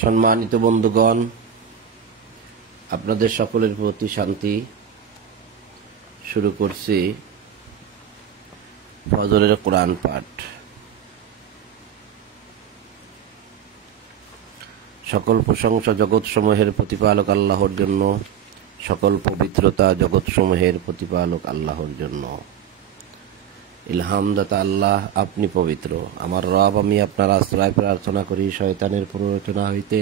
সম্মানিত বন্ধুগণ, আপনাদের সকলের প্রতি শান্তি। শুরু করছি ফজরের কোরআন পাঠ। সকল প্রশংসা জগৎসমূহের প্রতিপালক আল্লাহর জন্য, সকল পবিত্রতা জগৎসমূহের প্রতিপালক আল্লাহর জন্য। ইলহামদাতা আল্লাহ, আপনি পবিত্র। আমার রব, আমি আপনার আশ্রয় প্রার্থনা করি শয়তানের প্ররোচনা হইতে।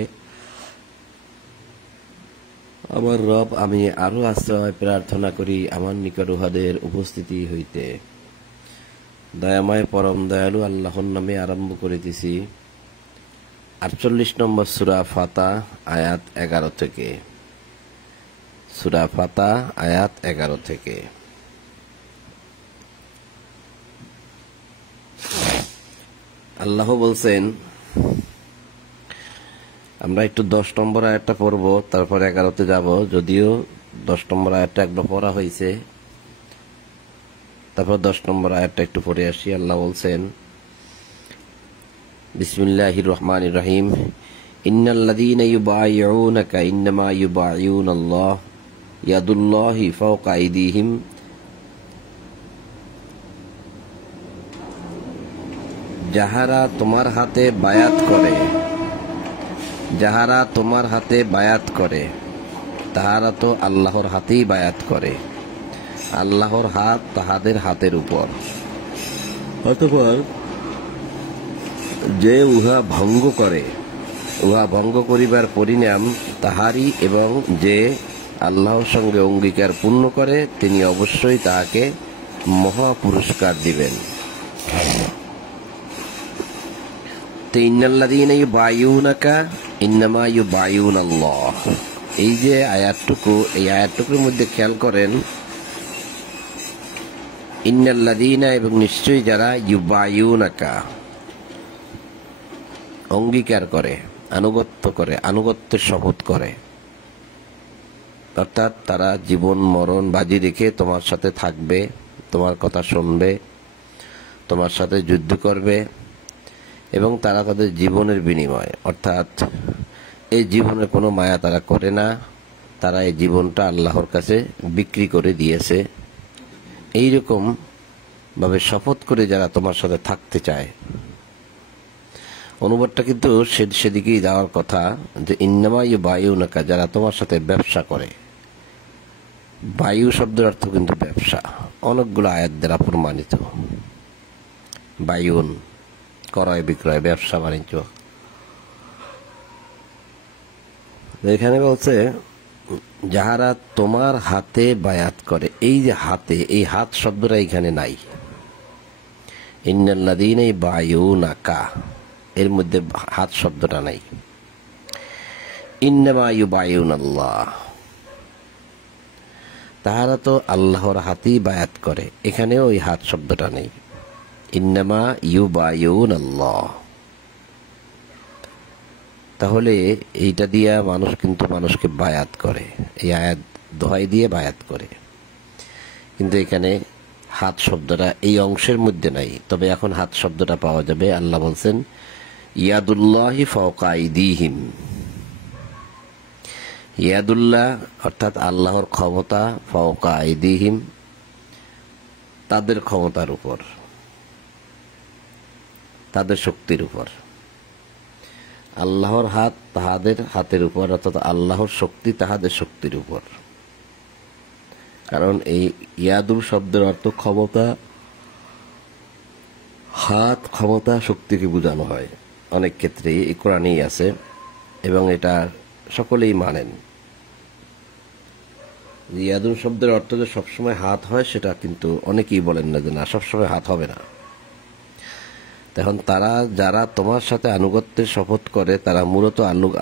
আমার রব, আমি আরো আশ্রয় প্রার্থনা করি আমার নিকট উহাদের উপস্থিতি হইতে। দয়াময় পরম দয়ালু আল্লাহর নামে আরম্ভ করিতেছি 48 নম্বর সূরা ফাতা, আয়াত 11 থেকে। সূরা ফাতা, আয়াত 11 থেকে। আল্লাহ বলছেন, আমরা একটু 10 নম্বর আয়াতটা পড়ব, তারপর 11তে যাব। যদিও 10 নম্বর আয়াতটা একবার পড়া হয়েছে, তারপর 10 নম্বর আয়াতটা একটু পড়ে আসি। আল্লাহ বলছেন, বিসমিল্লাহির রহমানির রহিম, ইন্নাল্লাযীনা ইউবাইউনাকা ইন্নামা ইউবাইউনাল্লাহ ইয়াদুল্লাহি ফাওকা আইদিহিম। যাহারা তোমার হাতে বায়াত করে, যাহারা তোমার হাতে বায়াত করে, তাহারা তো আল্লাহর হাতেই বায়াত করে। আল্লাহর হাত তাহাদের হাতের উপর। অতঃপর যে উহা ভঙ্গ করে, উহা ভঙ্গ করিবার পরিণাম তাহারই, এবং যে আল্লাহর সঙ্গে অঙ্গীকার পূর্ণ করে তিনি অবশ্যই তাহাকে মহা পুরস্কার দিবেন। ইন্নাল্লাযীনা ইউবাইউনাকা ইন্নামা ইউবাইউনাল্লাহ। এই যে আয়াতটুকু, এই আয়াতটুকুর মধ্যে খেয়াল করেন, ইন্নাল্লাযীনা, এবং নিশ্চয়ই যারা, ইউবাইউনাকা অঙ্গীকার করে, আনুগত্য করে, আনুগত্যের শপথ করে, অর্থাৎ তারা জীবন মরণ বাজি রেখে তোমার সাথে থাকবে, তোমার কথা শুনবে, তোমার সাথে যুদ্ধ করবে, এবং তারা তাদের জীবনের বিনিময়, অর্থাৎ এই জীবনের কোনো মায়া তারা করে না। তারা এই জীবনটা আল্লাহর কাছে বিক্রি করে দিয়েছে। এইরকম ভাবে শপথ করে যারা তোমার সাথে থাকতে চায়, অনুবাদটা কিন্তু সেদিকেই যাওয়ার কথা, যে ইন্নামা ইউবাইউনাকা, যারা তোমার সাথে ব্যবসা করে। বায়ু শব্দের অর্থ কিন্তু ব্যবসা, অনেকগুলো আয়াত দ্বারা প্রমাণিত। বায়ুন, ক্রয় বিক্রয়, ব্যবসা বাণিজ্য। এখানে বলছে যাহারা তোমার হাতে বায়াত করে। এই যে হাতে, এই হাত শব্দটা এখানে নাই। ইন্নাল্লাযীনা ইউবাইউনাকা, এর মধ্যে হাত শব্দটা নাই। ইন্নামা ইউবাইউনাল্লাহ, তাহারা তো আল্লাহর হাতেই বায়াত করে। এখানেও ওই হাত শব্দটা নেই। ইন্নামা ইউবাইউনাল্লাহ। তাহলে এইটা দিয়া মানুষ কিন্তু মানুষকে বায়াত করে, এই আয়াত দোহাই দিয়ে বায়াত করে। কিন্তু এখানে হাত শব্দটা এই অংশের মধ্যে নাই। তবে এখন হাত শব্দটা পাওয়া যাবে। আল্লাহ বলছেন, ইয়াদুল্লাহি ফাওকা আইদিহিম। ইয়াদুল্লাহ অর্থাৎ আল্লাহর ক্ষমতা, ফাওকা আইদিহিম তাদের ক্ষমতার উপর, তাদের শক্তির উপর। আল্লাহর হাত তাহাদের হাতের উপর, অর্থাৎ আল্লাহর শক্তি তাহাদের শক্তির উপর। কারণ এই ইয়াদুল শব্দের অর্থ ক্ষমতা। হাত, ক্ষমতা, শক্তিকে বোঝানো হয় অনেক ক্ষেত্রে, এই কোরআনেই আছে, এবং এটা সকলেই মানেন। ইয়াদুল শব্দের অর্থ যে সবসময় হাত হয় সেটা কিন্তু অনেকেই বলেন না, যে না, সবসময় হাত হবে না। এখন তারা যারা তোমার সাথে আনুগত্যের শপথ করে, তারা মূলত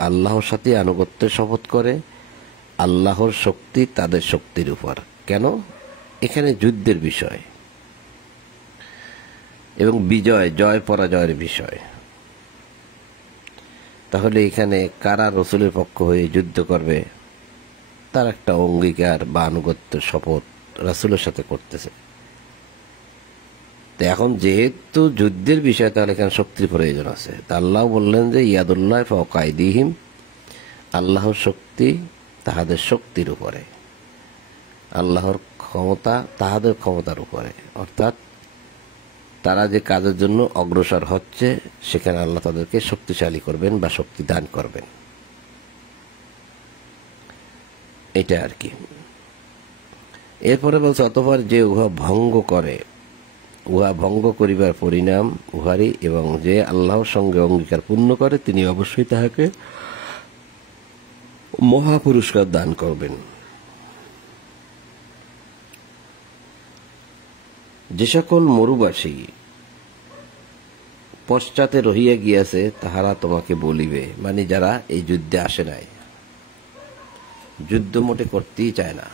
আল্লাহর সাথে আনুগত্যের শপথ করে। আল্লাহর শক্তি তাদের শক্তির উপর। কেন? এখানে যুদ্ধের বিষয় এবং বিজয়, জয় পরাজয়ের বিষয়। তাহলে এখানে কারা রসুলের পক্ষ হয়ে যুদ্ধ করবে, তার একটা অঙ্গীকার বা আনুগত্যের শপথ রাসূলের সাথে করতেছে। এখন যেহেতু যুদ্ধের বিষয়, তাহলে এখানে শক্তির প্রয়োজন আছে। তা আল্লাহ বললেন যে ইয়াদুল্লাহ ফাওকা আইদিহিম, আল্লাহর শক্তি তাহাদের শক্তির উপরে, আল্লাহর ক্ষমতা তাহাদের ক্ষমতার উপরে। অর্থাৎ তারা যে কাজের জন্য অগ্রসর হচ্ছে সেখানে আল্লাহ তাদেরকে শক্তিশালী করবেন বা শক্তি দান করবেন, এটা আর কি। এরপরে বলছে অতঃপর যে উহা ভঙ্গ করে, উহা ভঙ্গ করিবার পরিণাম উহারই, এবং যে আল্লাহর সঙ্গে অঙ্গীকার পূর্ণ করে তিনি অবশ্যই তাহাকে মহা পুরস্কার দান করবেন। যে সকল মরুবাসী পশ্চাতে রহিয়া গিয়াছে তাহারা তোমাকে বলিবে, মানে যারা এই যুদ্ধে আসে নাই, যুদ্ধ মোটে করতেই চায় না,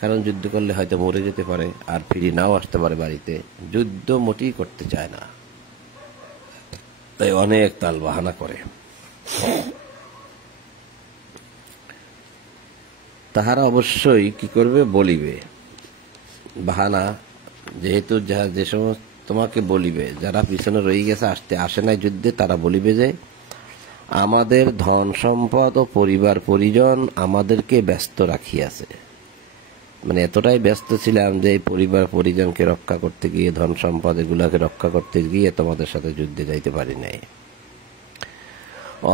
কারণ যুদ্ধ করলে হয়তো মরে যেতে পারে আর ফিরে নাও আসতে পারে বাড়িতে, যুদ্ধ মোটেই করতে চায় না, তাই অনেক তাল বাহানা করে। তাহারা অবশ্যই কি করবে, বলিবে, বাহানা, যেহেতু যে সমস্ত তোমাকে বলিবে, যারা পিছনে রয়ে গেছে আসে নাই যুদ্ধে, তারা বলিবে যে আমাদের ধন সম্পদ ও পরিবার পরিজন আমাদেরকে ব্যস্ত রাখিয়াছে, মানে এতটাই ব্যস্ত ছিলাম যে এই পরিবার পরিজনকে রক্ষা করতে গিয়ে, ধন সম্পদ এগুলাকে রক্ষা করতে গিয়ে তোমাদের সাথে যুদ্ধে যাইতে পারি নাই।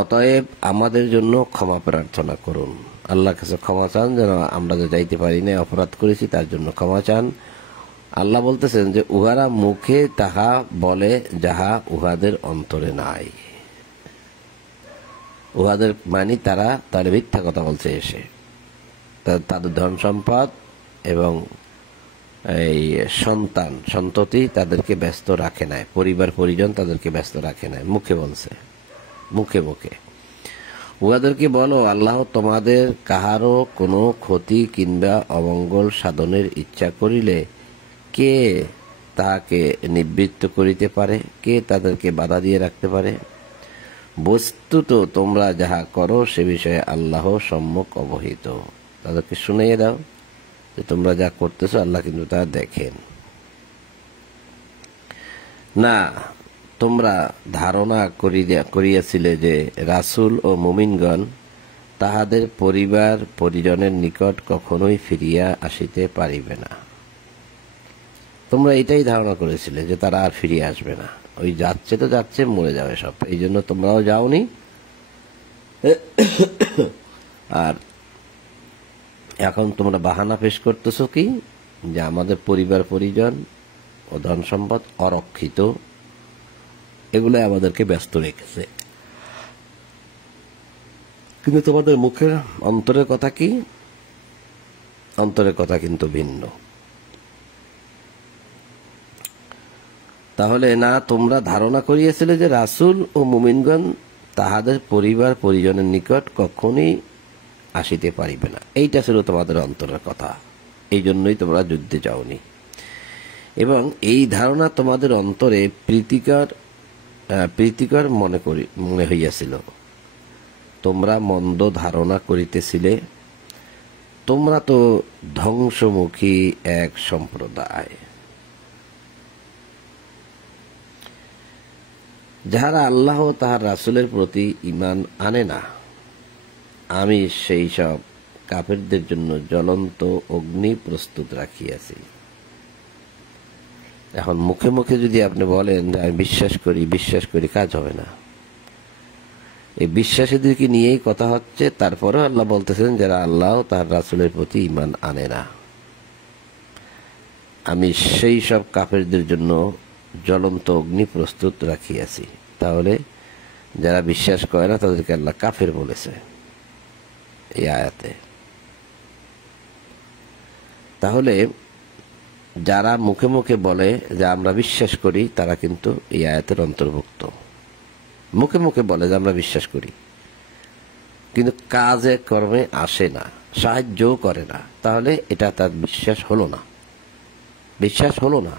অতএব আমাদের জন্য ক্ষমা প্রার্থনা করুন, আল্লাহর কাছে ক্ষমা চান, যেন আমরা যে যাইতে পারি নাই, অপরাধ করেছি তার জন্য ক্ষমা চান। আল্লাহ বলতেছেন যে উহারা মুখে তাহা বলে যাহা উহাদের অন্তরে নাই, উহাদের মানে তারা তার মিথ্যা কথা বলছে এসে, তাদের ধন সম্পদ এবং এই সন্ততি তাদেরকে ব্যস্ত রাখে নাই, পরিবার পরিজন তাদেরকে ব্যস্ত রাখে নাই, মুখে বলছে, মুখে মুখে। উহাদেরকে বলো আল্লাহ তোমাদের কাহারও কোনো ক্ষতি কিংবা অমঙ্গল সাধনের ইচ্ছা করিলে কে তাহাকে নিবৃত্ত করিতে পারে, কে তাদেরকে বাধা দিয়ে রাখতে পারে? বস্তুত তোমরা যাহা করো সে বিষয়ে আল্লাহ সম্যক অবহিত। তাদেরকে শুনিয়ে দাও যে তোমরা যা করতেছো আল্লাহ কিন্তু তা দেখেন। না তোমরা ধারণা করিয়াছিলে যে রাসূল ও মুমিনগণ তাহাদের পরিবার পরিজনের নিকট কখনোই ফিরিয়া আসিতে পারিবে না। তোমরা এটাই ধারণা করেছিলে যে তারা আর ফিরিয়ে আসবে না, ওই যাচ্ছে তো যাচ্ছে, মরে যাবে সব, এই জন্য তোমরাও যাওনি। আর এখন তোমরা বাহানা পেশ করতেছো কি, যে আমাদের পরিবার পরিজন ও ধন সম্পদ অরক্ষিত, এগুলো আমাদেরকে ব্যস্ত রেখেছে। কিন্তু তোমাদের মুখের অন্তরের কথা কি? অন্তরের কথা কিন্তু ভিন্ন। তাহলে না তোমরা ধারণা করিয়াছিলে যে রাসূল ও মুমিনগণ তাহাদের পরিবার পরিজনের নিকট কখনই আসিতে পারিবে না, এইটা ছিল তোমাদের অন্তরের কথা, এই জন্যই তোমরা যুদ্ধে যাওনি। এবং এই ধারণা তোমাদের অন্তরে প্রীতিকর মনে হইয়াছিল। তোমরা মন্দ ধারণা করিতেছিলে, তোমরা তো ধ্বংসমুখী এক সম্প্রদায়। যাহারা আল্লাহ ও তাহার রাসূলের প্রতি ঈমান আনে না, আমি সেই সব কাফেরদের জন্য জ্বলন্ত অগ্নি প্রস্তুত রাখিয়াছি। এখন মুখে মুখে যদি আপনি বলেন যে আমি বিশ্বাস করি, কাজ হবে না। এই বিশ্বাসীদেরকে নিয়েই কথা হচ্ছে। তারপরে আল্লাহ বলতেছেন যারা আল্লাহ ও তাহার রাসূলের প্রতি ঈমান আনে না, আমি সেই সব কাফেরদের জন্য জ্বলন্ত অগ্নি প্রস্তুত রাখিয়াছি। তাহলে যারা বিশ্বাস করে না তাদেরকে আল্লাহ কাফের বলেছে এই আয়াতে। তাহলে যারা মুখে মুখে বলে যে আমরা বিশ্বাস করি, তারা কিন্তু এই আয়াতের অন্তর্ভুক্ত। মুখে মুখে বলে যে আমরা বিশ্বাস করি, কিন্তু কাজে কর্মে আসে না, সাহায্যও করে না, তাহলে এটা তার বিশ্বাস হলো না,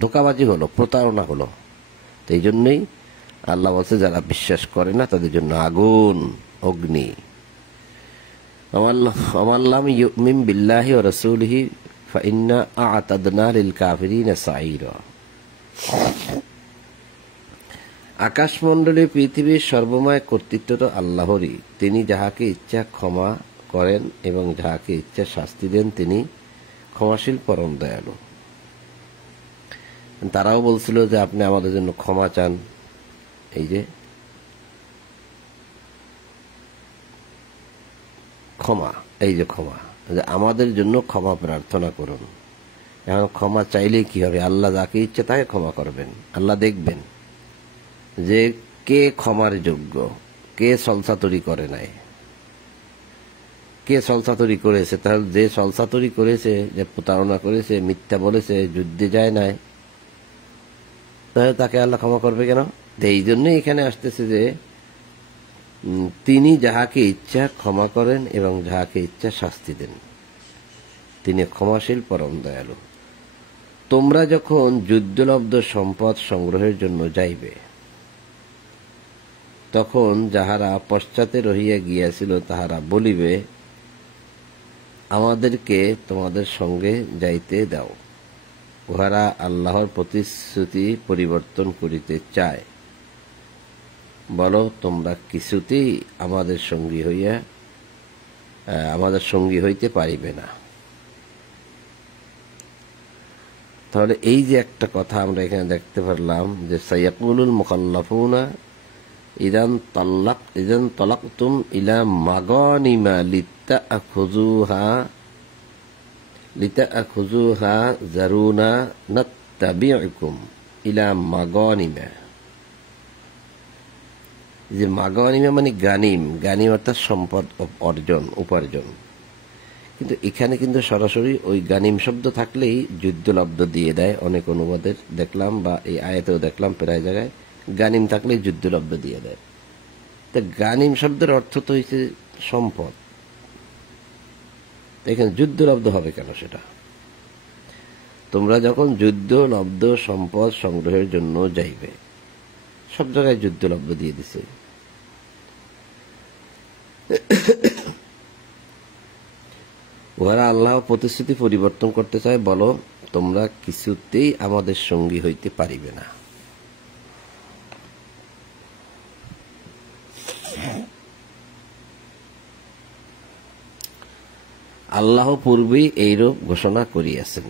ধোঁকাবাজি হলো, প্রতারণা হলো। তো এই জন্যই আল্লাহ বলছে যারা বিশ্বাস করে না তাদের জন্য আগুন, অগ্নি। আমাল্লাম ইউমিন বিল্লাহি ওয়া রাসূলিহি ফাইন্না আ'তাদনা লিল কাফিরিনা সাঈরা। আকাশমণ্ডলী পৃথিবীর সর্বময় কর্তৃত্ব তো আল্লাহরই। তিনি যাহাকে ইচ্ছা ক্ষমা করেন এবং যাহাকে ইচ্ছা শাস্তি দেন। তিনি ক্ষমাশীল পরম দয়ালু। তারাও বলছিল যে আপনি আমাদের জন্য ক্ষমা চান। এই যে ক্ষমা, এই যে ক্ষমা, যে আমাদের জন্য ক্ষমা প্রার্থনা করুন। এখন ক্ষমা চাইলেই কি হবে? আল্লাহ যাকে ইচ্ছে তাকে ক্ষমা করবেন। আল্লাহ দেখবেন যে কে ক্ষমার যোগ্য, কে সলসাতুরি করে নাই, কে সলসাতুরি করেছে। তাহলে যে সলসাতুরি করেছে, যে প্রতারণা করেছে, মিথ্যা বলেছে, যুদ্ধে যায় নাই, তাহলে তাকে আল্লাহ ক্ষমা করবে কেন? এই জন্যই এখানে আসতেছে যে তিনি যাহাকে ইচ্ছা ক্ষমা করেন এবং যাহাকে ইচ্ছা শাস্তি দেন। তিনি ক্ষমাশীল পরম দয়ালু। তোমরা যখন যুদ্ধলব্ধ সম্পদ সংগ্রহের জন্য যাইবে, তখন যাহারা পশ্চাতে রহিয়া গিয়াছিল তাহারা বলিবে, আমাদেরকে তোমাদের সঙ্গে যাইতে দাও। উহারা আল্লাহর প্রতিশ্রুতি পরিবর্তন করিতে চায়। বলো, তোমরা কিছুতেই আমাদের সঙ্গী হইতে পারিবে না। তাহলে এই যে একটা কথা আমরা এখানে দেখতে পারলাম যে সায়াকুলুল মুখাল্লাফুনা ইদান তালাকতুম ইলা মাগানিমা লিতাআখুযুহা যারুনা নাত্তাবিউকুম ইলা মাগানিমা। যে মাগানিমা মানে গানিম, গানিম অর্থাৎ সম্পদ উপার্জন। কিন্তু এখানে কিন্তু সরাসরি ওই গানিম শব্দ থাকলেই যুদ্ধলব্ধ দিয়ে দেয়। অনেক অনুবাদের দেখলাম বা এই আয়াতেও দেখলাম প্রায় জায়গায় গানিম থাকলেই যুদ্ধলব্ধ দিয়ে দেয়। তো গানিম শব্দের অর্থ তো হচ্ছে সম্পদ। এখানে যুদ্ধলব্ধ হবে কেন সেটা? তোমরা যখন যুদ্ধলব্ধ সম্পদ সংগ্রহের জন্য যাইবে, সব জায়গায় যুদ্ধলব্ধ দিয়ে দিছে। উহারা আল্লাহ প্রতিশ্রুতি পরিবর্তন করতে চায়। বলো, তোমরা কিছুতেই আমাদের সঙ্গী হইতে পারিবে না। আল্লাহ পূর্বেই এইরূপ ঘোষণা করিয়াছেন।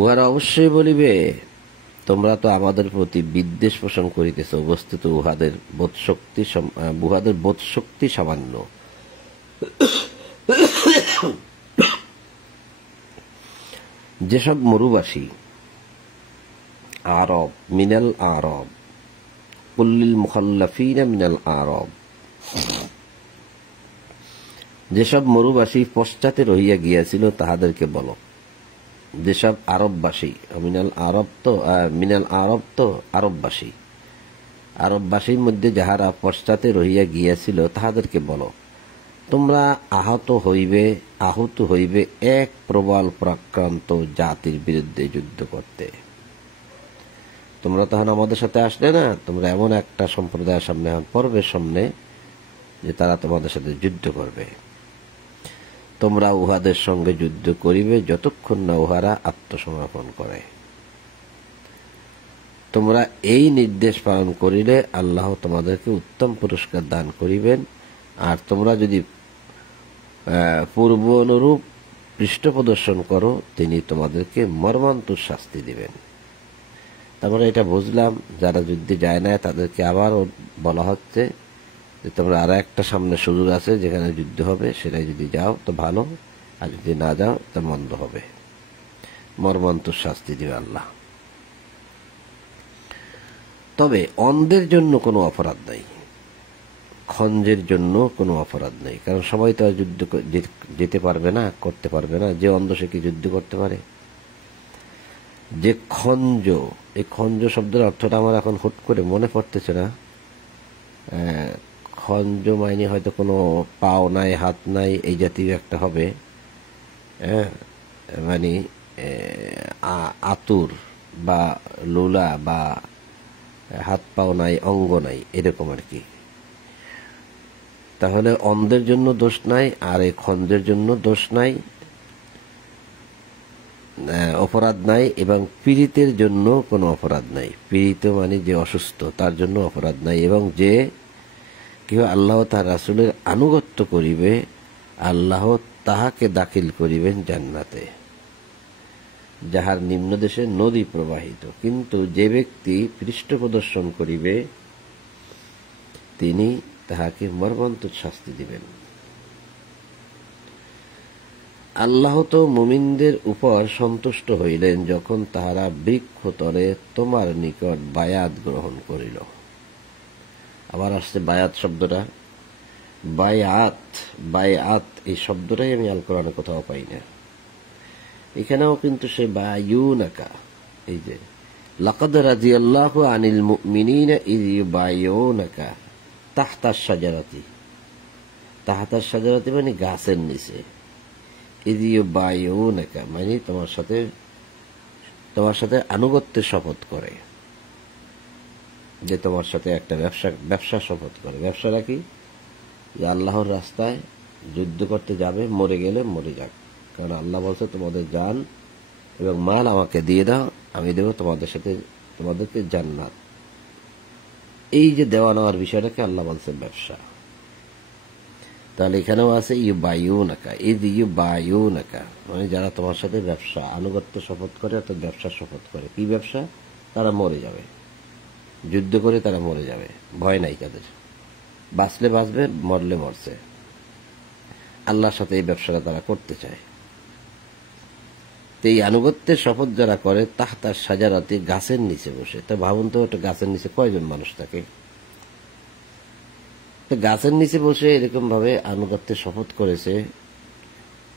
উহারা অবশ্যই বলিবে, তোমরা তো আমাদের প্রতি বিদ্বেষ পোষণ করিতেছ। বস্তুত উহাদের বোধশক্তি সামান্য। যেসব মরুবাসী আরব মিনাল আরব কুল্লিল মুখাল্লাফিনা মিনাল আরব, যেসব মরুবাসী পশ্চাতে রহিয়া গিয়াছিল তাহাদেরকে বলো। যেসব আরববাসী, মিনাল আরব তো আরববাসী, আরববাসীর মধ্যে যাহারা পশ্চাতে রহিয়া গিয়াছিল তাহাদেরকে বলো, তোমরা আহত হইবে এক প্রবল পরাক্রান্ত জাতির বিরুদ্ধে যুদ্ধ করতে। তোমরা তখন আমাদের সাথে আসলে না, তোমরা এমন একটা সম্প্রদায়ের সামনে পড়বে সামনে যে তারা তোমাদের সাথে যুদ্ধ করবে। তোমরা উহাদের সঙ্গে যুদ্ধ করিবে যতক্ষণ না উহারা আত্মসমর্পণ করে। তোমরা এই নির্দেশ পালন করিলে আল্লাহ তোমাদেরকে উত্তম পুরস্কার দান করিবেন। আর তোমরা যদি পূর্ব অনুরূপ পৃষ্ঠ প্রদর্শন করো, তিনি তোমাদেরকে মর্মান্তুর শাস্তি দিবেন। তারপরে এটা বুঝলাম, যারা যুদ্ধে যায় না তাদেরকে আবার বলা হচ্ছে যে তোমরা আর একটা সামনে সুযোগ আছে যেখানে যুদ্ধ হবে, সেটাই যদি যাও তো ভালো, আর যদি না যাও তো মন্দ হবে। মর্মান্তুর শাস্তি দিবে আল্লাহ। তবে অন্ধের জন্য কোনো অপরাধ নাই, খঞ্জের জন্য কোনো অপরাধ নেই। কারণ সবাই তো আর যুদ্ধ যেতে পারবে না, করতে পারবে না। যে অন্ধ সে কি যুদ্ধ করতে পারে? যে খঞ্জ, এই খঞ্জ শব্দের অর্থটা আমার এখন হুট করে মনে পড়তেছে না। খঞ্জ মাইনে হয়তো কোনো পাও নাই, হাত নাই, এই জাতীয় একটা হবে। মানে আতুর বা লুলা বা হাত পাও নাই, অঙ্গ নাই, এরকম আর কি। তাহলে অন্ধের জন্য দোষ নাই, আর এই খঞ্জের জন্য দোষ নাই। অপরাধ নাই এবং পীড়িতের জন্য কোনো অপরাধ নাই। পীড়িত মানে যে অসুস্থ, তার জন্য অপরাধ নাই। এবং যে কেউ আল্লাহ তার রাসূলের আনুগত্য করিবে, আল্লাহ তাহাকে দাখিল করিবেন জান্নাতে, যাহার নিম্নদেশে নদী প্রবাহিত। কিন্তু যে ব্যক্তি পৃষ্ঠ প্রদর্শন করিবে, তিনি তাহাকে মর্মন্তুদ শাস্তি দিবেন। আল্লাহ তো মুমিনদের উপর সন্তুষ্ট হইলেন যখন তাহারা বৃক্ষতলে তোমার নিকট বায়াত গ্রহণ করিল। আবার আসছে বায়াত শব্দটা। বায়াত, বায়াত এই শব্দটাই আমি আল কোরআনে কোথাও পাই না। এখানেও কিন্তু সে বায়ুনাকা, এই যে লাকাদ রাদিয়াল্লাহু আনিল মুমিনিনা ইয ইউবাইয়ুনাকা তাহতাশ শাজারাতি। তাহতাশ শাজারাতি মানে গাছের নিচে। ইয ইউবাইয়ুনাকা মানে তোমার সাথে আনুগত্যের শপথ করে, যে তোমার সাথে একটা ব্যবসা শপথ করে। ব্যবসাটা কি? যে আল্লাহর রাস্তায় যুদ্ধ করতে যাবে, মরে গেলে মরে যাক, কারণ আল্লাহ বলছে তোমাদের জান এবং মাল আমাকে দিয়ে দাও, আমি দেব তোমাদেরকে জান্নাত। এই যে দেওয়া নেওয়ার বিষয়টাকে আল্লাহ বলছে ব্যবসা। তাহলে এখানেও আছে ইউবাইয়ুনাকা, ইউবাইয়ুনাকা মানে যারা তোমার সাথে ব্যবসা আনুগত্য শপথ করে, অর্থাৎ ব্যবসা শপথ করে। কি ব্যবসা? তারা মরে যাবে, যুদ্ধ করে তারা মরে যাবে, ভয় নাই তাদের, বাঁচলে বাঁচবে, মরলে মরছে। আল্লাহর সাথে এই ব্যবসাটা তারা করতে চায়। তো এই আনুগত্যের শপথ যারা করে, তাহতাশ শাজারাতি গাছের নিচে বসে। তো ভাবুন তো, একটা গাছের নিচে কয়জন মানুষ থাকে? তো গাছের নিচে বসে এরকম ভাবে আনুগত্যের শপথ করেছে।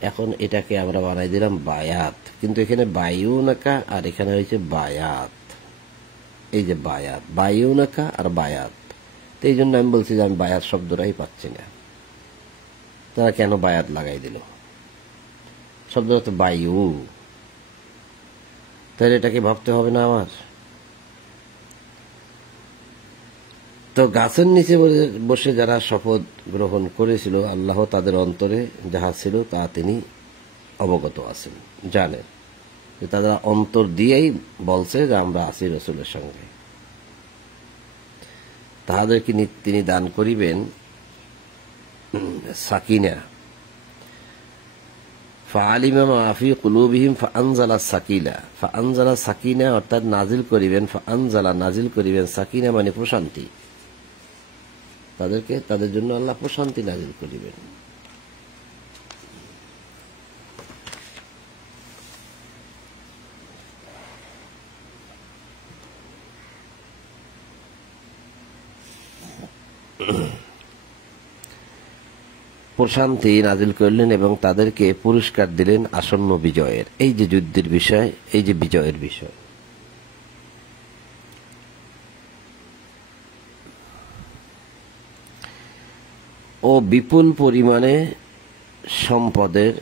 এখন এটাকে আমরা বানাই দিলাম বায়াত, কিন্তু এখানে বায়ুনাকা আর এখানে হয়েছে বায়াত। এই যে বায়াত, বায়ুনাকা আর বায়াত। তো এই জন্য আমি বলছি যে আমি বায়াত শব্দটাই পাচ্ছি না। তারা কেন বায়াত লাগাই দিল? শব্দটা তো বায়ু, তাহলে এটাকে ভাবতে হবে না আমার? তো গাছের নিচে বসে যারা শপথ গ্রহণ করেছিল, আল্লাহ তাদের অন্তরে যাহা ছিল তা তিনি অবগত আছেন, জানেন। যে তারা অন্তর দিয়েই বলছে যে আমরা আছি রাসূলের সঙ্গে। তাহাদেরকে তিনি দান করিবেন সাকিনা। ফাআলিমা মা ফি কুলুবিহিম ফাআনজালা সাকিলা। ফাআনজালা সাকিনা অর্থাৎ নাজিল করিবেন, ফাআনজালা নাজিল করিবেন, সাকিনা মানে প্রশান্তি। তাদের জন্য আল্লাহ প্রশান্তি নাজিল করিবেন। প্রশান্তি নাজিল করলেন এবং তাদেরকে পুরস্কার দিলেন আসন্ন বিজয়ের। এই যে যুদ্ধের বিষয়, এই যে বিজয়ের বিষয়। ও বিপুল পরিমাণে সম্পদের,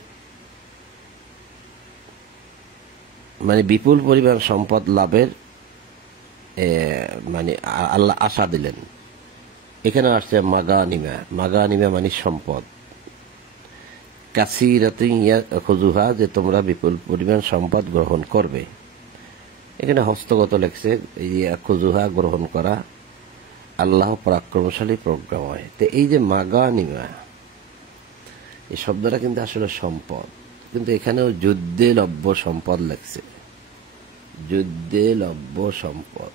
মানে বিপুল পরিমাণ সম্পদ লাভের মানে আল্লাহ আশা দিলেন। এখানে আসছে মাগানিমা। মাগানিমা মানে সম্পদ। কাসীরাতিন ইয়াখুযুহা, যে তোমরা বিপুল পরিমাণ সম্পদ গ্রহণ করবে। এখানে হস্তগত লেখছে ইয়াখুযুহা, গ্রহণ করা। আল্লাহ পরাক্রমশালী, প্রজ্ঞাময়। তো এই যে মাগানিমা, এই শব্দটা কিন্তু আসলে সম্পদ, কিন্তু এখানেও যুদ্ধে লভ্য সম্পদ লেখছে। যুদ্ধে লভ্য সম্পদ।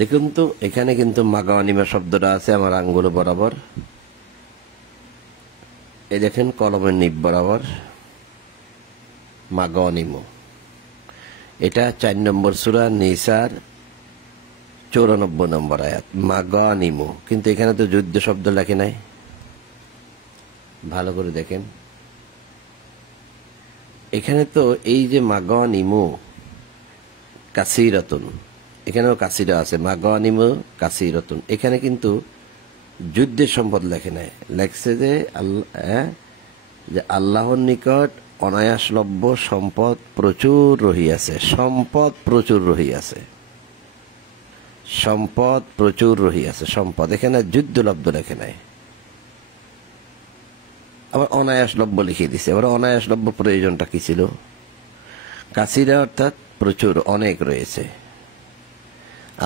দেখুন তো, এখানে কিন্তু মাগানিমা শব্দটা আছে আমার আঙ্গুল বরাবর। এই দেখেন কলমের নিব বরাবর মাগানিমু। এটা 4 নম্বর সূরা নিসার 94 নম্বর আয়াত, মাগানিমু। কিন্তু এখানে তো যুদ্ধ শব্দ লেখে নাই। ভালো করে দেখেন, এখানে তো এই যে মাগানিমু কাসীরাতুন, এখানেও কাসিরা আছে, মাগানিমু কাসীরাতুন। এখানে কিন্তু যুদ্ধের সম্পদ লেখে নাই, লেখছে যে আল্লাহর নিকট অনায়াসলভ্য সম্পদ প্রচুর রহিয়াছে। সম্পদ প্রচুর রহিয়াছে, সম্পদ প্রচুর রহিয়াছে। সম্পদ এখানে যুদ্ধলব্ধ লেখে নাই, আবার অনায়াসলভ্য লিখে দিছে। আবার অনায়াসলভ্য প্রয়োজনটা কি ছিল? কাসিরা অর্থাৎ প্রচুর, অনেক রয়েছে।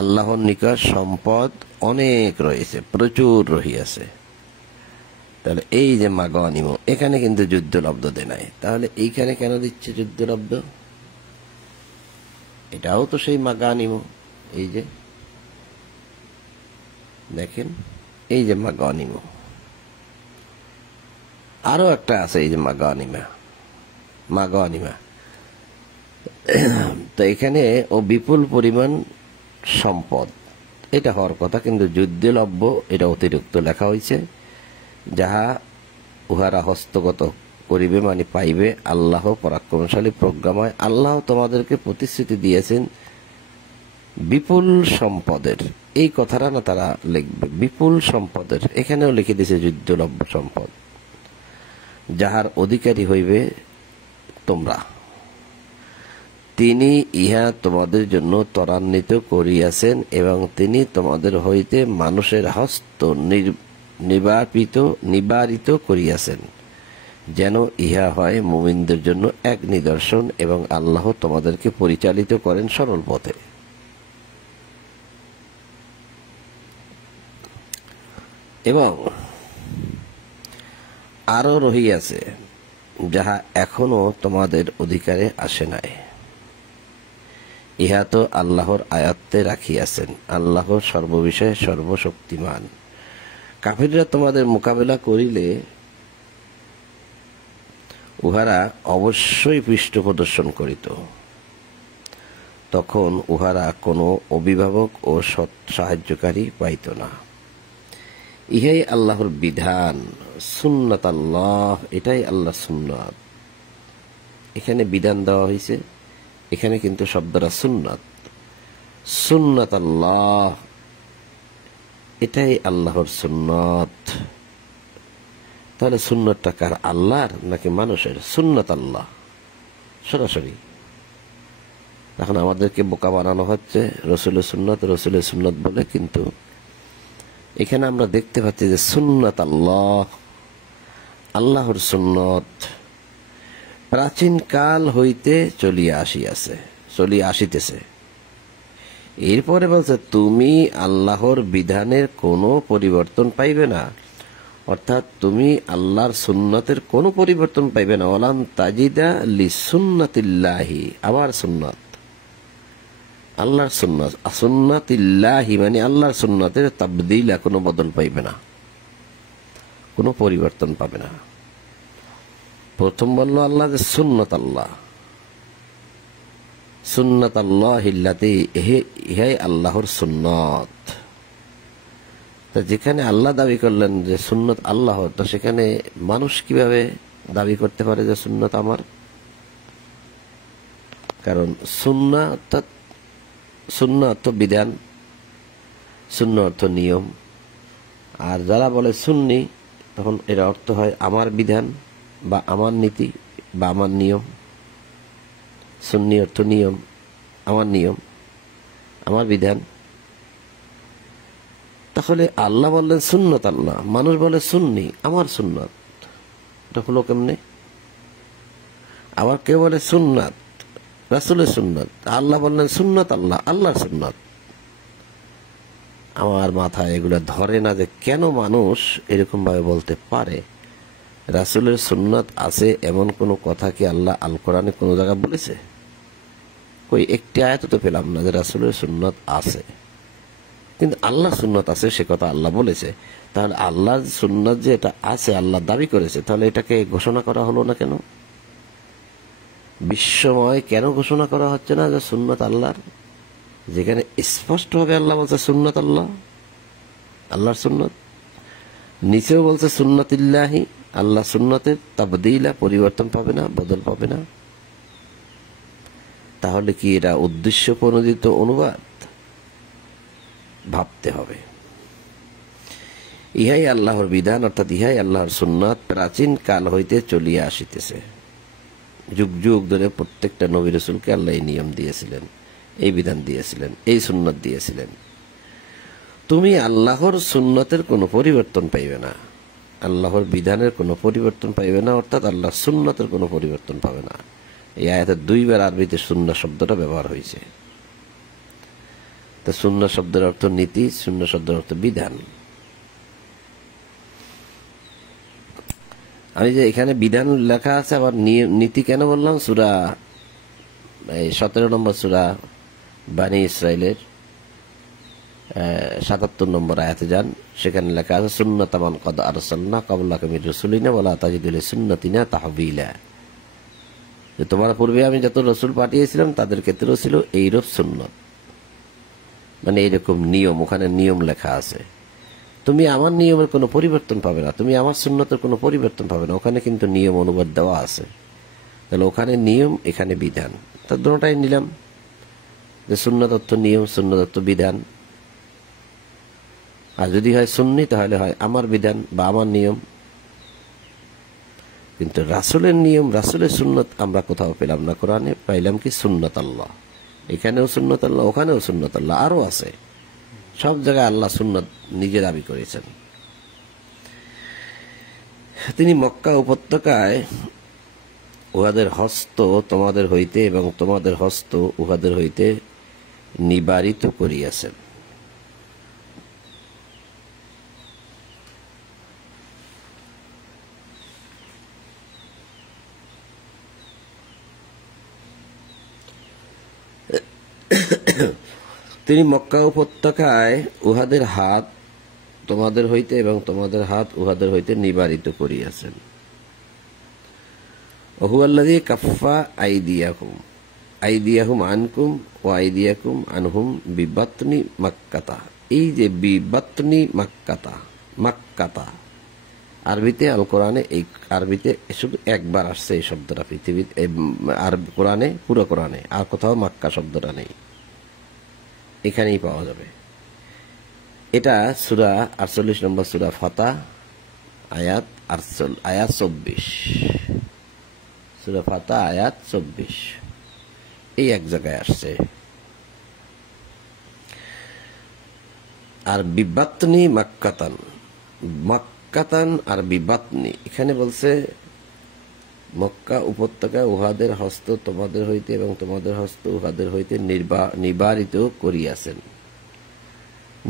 আল্লাহর নিকট সম্পদ অনেক রয়েছে, প্রচুর রহিয়াছে। তাহলে এই যে মাগানিম, এখানে কিন্তু যুদ্ধলব্ধ দে নাই, তাহলে এইখানে কেন দিচ্ছে যুদ্ধলব্ধ? এটাও তো সেই মাগানিম। এই যে দেখেন, এই যে মাগানিম, আরো একটা আছে এই যে মাগানিমা, মাগানিমা। তো এখানে ও বিপুল পরিমাণ সম্পদ, এটা হওয়ার কথা, কিন্তু যুদ্ধলব্ধ এটা অতিরিক্ত লেখা হয়েছে। যাহা উহারা হস্তগত করিবে মানে পাইবে আল্লাহ পরাক্রমশালী প্রজ্ঞাময়। আল্লাহ তোমাদেরকে প্রতিশ্রুতি দিয়েছেন বিপুল সম্পদের। এই কথাটা না তারা লিখবে, বিপুল সম্পদের। এখানেও লিখে দিয়েছে যুদ্ধলব্ধ সম্পদ, যাহার অধিকারী হইবে তোমরা। তিনি ইহা তোমাদের জন্য ত্বরান্বিত করিয়াছেন এবং তিনি তোমাদের হইতে মানুষের হস্ত নিবারিত করিয়াছেন, যেন ইহা হয় মুমিনদের জন্য এক নিদর্শন এবং আল্লাহ তোমাদেরকে পরিচালিত করেন সরল পথে। এবং আরো রহিয়াছে যাহা এখনো তোমাদের অধিকারে আসে নাই, ইহা তো আল্লাহর আয়ত্তে রাখিয়াছেন। আল্লাহ সর্ববিষয়ে সর্বশক্তিমান। কাফিররা তোমাদের মোকাবেলা করিলে উহারা অবশ্যই পৃষ্ঠ প্রদর্শন করিত, তখন উহারা কোনো অভিভাবক ও সাহায্যকারী পাইত না। ইহাই আল্লাহর বিধান, সুন্নাত আল্লাহ, এটাই আল্লাহ সুন্নাত। এখানে বিধান দেওয়া হয়েছে, এখানে কিন্তু শব্দটা সুন্নাত, সুন্নাত আল্লাহ, এটাই আল্লাহর সুন্নত। তাহলে সুন্নতটা কার? আল্লাহর নাকি মানুষের? সুন্নাত আল্লাহ সরাসরি। এখন আমাদেরকে বোকা বানানো হচ্ছে, রসুলের সুন্নত রসুলের সুন্নত বলে, কিন্তু এখানে আমরা দেখতে পাচ্ছি যে সুন্নাত আল্লাহ, আল্লাহর সুন্নত প্রাচীন কাল হইতে চলিয়া আসিতেছে। এরপরে বলছে তুমি আল্লাহর বিধানের কোনো পরিবর্তন পাইবে না, অর্থাৎ তুমি আল্লাহর সুন্নতের কোনো পরিবর্তন পাইবে না। ওয়ালান তাজিদা লিসুন্নাতিল্লাহি, আবার সুন্নাত, আল্লাহর সুন্নাত, সুন্নাতিল্লাহি মানে আল্লাহর সুন্নতের তাবদীলা, কোনো বদল পাইবে না, কোনো পরিবর্তন পাবে না। প্রথম বলল আল্লাহ যে সুন্নাত আল্লাহ, সুন্নাত আল্লাহ ইল্লাতি, ইহাই আল্লাহর সুন্নত। তা যেখানে আল্লাহ দাবি করলেন যে সুন্নত আল্লাহর, তো সেখানে মানুষ কিভাবে দাবি করতে পারে যে সুন্নত আমার? কারণ সুন্নাহ অর্থাৎ, সুন্নাহ অর্থ বিধান, সুন্নাহ অর্থ নিয়ম। আর যারা বলে সুন্নি, তখন এর অর্থ হয় আমার বিধান বা আমার নীতি বা আমার নিয়ম। সুন্নি অর্থ নিয়ম, আমার নিয়ম, আমার বিধান। তাহলে আল্লাহ বললেন সুন্নত আল্লাহ, মানুষ বলে সুন্নি, আমার সুন্নত, এটা হলো কেমনে? আবার কেউ বলে সুন্নাত, রাসূলের সুন্নাত, আল্লাহ বললেন সুন্নত আল্লাহ, আল্লাহর সুন্নাত। আমার মাথায় এগুলো ধরে না যে কেন মানুষ এরকম ভাবে বলতে পারে। রাসূলের সুন্নাত আছে এমন কোনো কথা কি আল্লাহ আল কোরআনে কোনো জায়গায় বলেছে? কই একটি আয়াত তো পেলাম না যে রাসূলের সুন্নাত আছে। কিন্তু আল্লাহর সুন্নাত আছে সে কথা আল্লাহ বলেছে। তাহলে আল্লাহর সুন্নাত যে এটা আছে, আল্লাহ দাবি করেছে, তাহলে এটাকে ঘোষণা করা হলো না কেন? বিশ্বময় কেন ঘোষণা করা হচ্ছে না যে সুন্নাত আল্লাহর, যেখানে স্পষ্টভাবে আল্লাহ বলছে সুন্নাত আল্লাহ, আল্লাহর সুন্নাত। নিচেও বলছে সুন্নাতিল্লাহি, আল্লাহ সুন্নতের তাবদীলা, পরিবর্তন পাবে না, বদল পাবে না। তাহলে কি এটা উদ্দেশ্য প্রণোদিত অনুবাদ? ভাবতে হবে। ইহাই আল্লাহর বিধান, অর্থাৎ ইহাই আল্লাহর সুন্নাত প্রাচীন কাল হইতে চলিয়া আসিতেছে। যুগ যুগ ধরে প্রত্যেকটা নবী রাসূলকে আল্লাহ এই নিয়ম দিয়েছিলেন, এই বিধান দিয়েছিলেন, এই সুন্নাত দিয়েছিলেন। তুমি আল্লাহর সুন্নাতের কোনো পরিবর্তন পাইবে না, আল্লাহর বিধানের কোনো পরিবর্তন পাইবে না, অর্থাৎ আল্লাহর সুন্নাতের কোনো পরিবর্তন পাবে না। এই আয়াতে 2 বার আরবিতে সুন্নাহ শব্দটা ব্যবহার হয়েছে। তো সুন্নাহ শব্দের অর্থ নীতি, সুন্নাহ শব্দের অর্থ বিধান। আমি যে এখানে বিধান লেখা আছে, আবার নীতি কেন বললাম? সূরা 17 নম্বর সূরা বানী ইসরাইলের 77 নম্বর আয়াতে যান, সেখানে লেখা আছে সুন্নাতা মান ক্বাদ আরসালনা ক্বাবলাকা মির রাসূলিনা ওয়ালা তাজিদু লিসুন্নাতিনা তাহবিলা। যে তোমার পূর্বে আমি যত রাসূল পাঠিয়েছিলাম তাদের ক্ষেত্রেও ছিল এইরূপ সুন্নাত, মানে এইরকম নিয়ম। ওখানে নিয়ম লেখা আছে। তুমি আমার নিয়মের কোনো পরিবর্তন পাবে না, তুমি আমার সুন্নতের কোনো পরিবর্তন পাবে না। ওখানে কিন্তু নিয়ম অনুবাদ দেওয়া আছে। তাহলে ওখানে নিয়ম, এখানে বিধান, তা দুটোটাই নিলাম। যে সুন্নাত অর্থ নিয়ম, সুন্নাত অর্থ বিধান। আর যদি হয় সুন্নি তাহলে হয় আমার বিধান বা আমার নিয়ম। কিন্তু রাসূলের নিয়ম, রাসূলের সুন্নাত আমরা কোথাও পেলাম না। কোরআনে পাইলাম কি? সুন্নাত আল্লাহ। এখানেও সুন্নাত আল্লাহ, ওখানেও সুন্নাত আল্লাহ, আরো আছে। সব জায়গায় আল্লাহ সুন্নাত নিজে দাবি করেছেন। তিনি মক্কা উপত্যকায় উহাদের হস্ত তোমাদের হইতে এবং তোমাদের হস্ত উহাদের হইতে নিবারিত করিয়াছেন। তিনি মক্কা উপত্যকায় উহাদের হাত তোমাদের হইতে এবং তোমাদের হাত উহাদের হইতে নিবারিত করিয়াছেন। ওহুয়াল্লাযী কাফফা আইদিয়াহুম আনকুম ওয়া আইদিয়াকুম আনহুম বিবাতনি মাক্কাতা। এই যে বিবাতনি মাক্কাতা আরবিতে, আল কোরআনে এই আরবিতে শুধু একবার আসছে এই শব্দটা পৃথিবীতে, আর কোরআনে, পুরো কোরআনে আর কোথাও মাক্কা শব্দটা নেই, এখানেই পাওয়া যাবে। এটা সূরা 48 নম্বর সূরা ফাতাহ আয়াত 24, সূরা ফাতাহ আয়াত 24, এই এক জায়গায় আসছে। আর বিবাতনি মাক্কাতান আর বিবাতনি, এখানে বলছে মক্কা উপত্যকায় উহাদের হস্ত তোমাদের হইতে এবং তোমাদের হস্ত উহাদের হইতে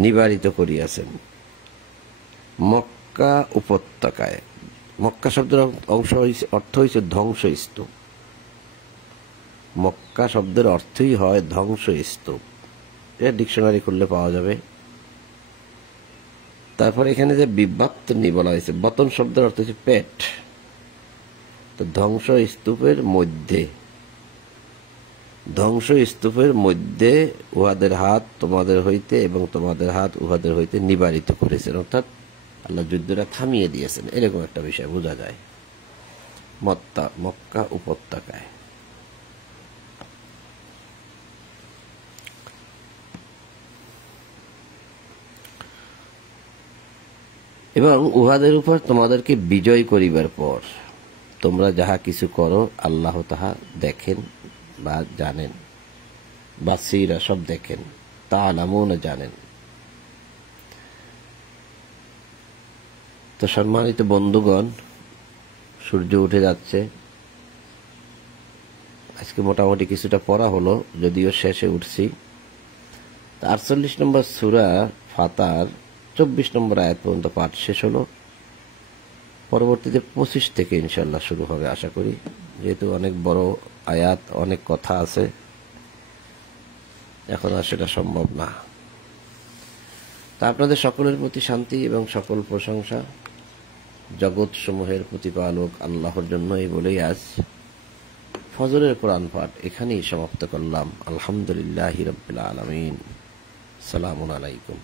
নিবারিত করিয়াছেন। মক্কা উপত্যকায়, মক্কা শব্দের অর্থ হইছে ধ্বংসস্তূপ। মক্কা শব্দের অর্থই হয় ধ্বংসস্তূপ। এটা ডিকশনারি খুললে পাওয়া যাবে। তারপর এখানে যে বিবাতনি বলা হয়েছে, বতন শব্দের অর্থ হচ্ছে পেট। তো ধ্বংসস্তূপের মধ্যে উহাদের হাত তোমাদের হইতে এবং তোমাদের হাত উহাদের হইতে নিবারিত করেছেন, অর্থাৎ আল্লাহ যুদ্ধটা থামিয়ে দিয়েছেন, এরকম একটা বিষয় বোঝা যায় মক্কা উপত্যকায়। এবং উহাদের উপর তোমাদেরকে বিজয় করিবার পর তোমরা যাহা কিছু করো আল্লাহ তাহা দেখেন বা জানেন, বাসীরা সব দেখেন, তাআলামুনা জানেন। তো সম্মানিত বন্ধুগণ, সূর্য উঠে যাচ্ছে। আজকে মোটামুটি কিছুটা পড়া হলো, যদিও শেষে উঠছি। 48 নম্বর সূরা ফাতার 24 নম্বর আয়াত পর্যন্ত পাঠ শেষ হলো। পরবর্তীতে 25 থেকে ইনশাল্লাহ শুরু হবে আশা করি, যেহেতু অনেক বড় আয়াত, অনেক কথা আছে, এখন আর সেটা সম্ভব না। তা আপনাদের সকলের প্রতি শান্তি এবং সকল প্রশংসা জগৎ সমূহের প্রতিপালক আল্লাহর জন্যই বলেই আজ ফজরের কোরআন পাঠ এখানেই সমাপ্ত করলাম। আলহামদুলিল্লাহি রাব্বিল আলামিন। সালামুন আলাইকুম।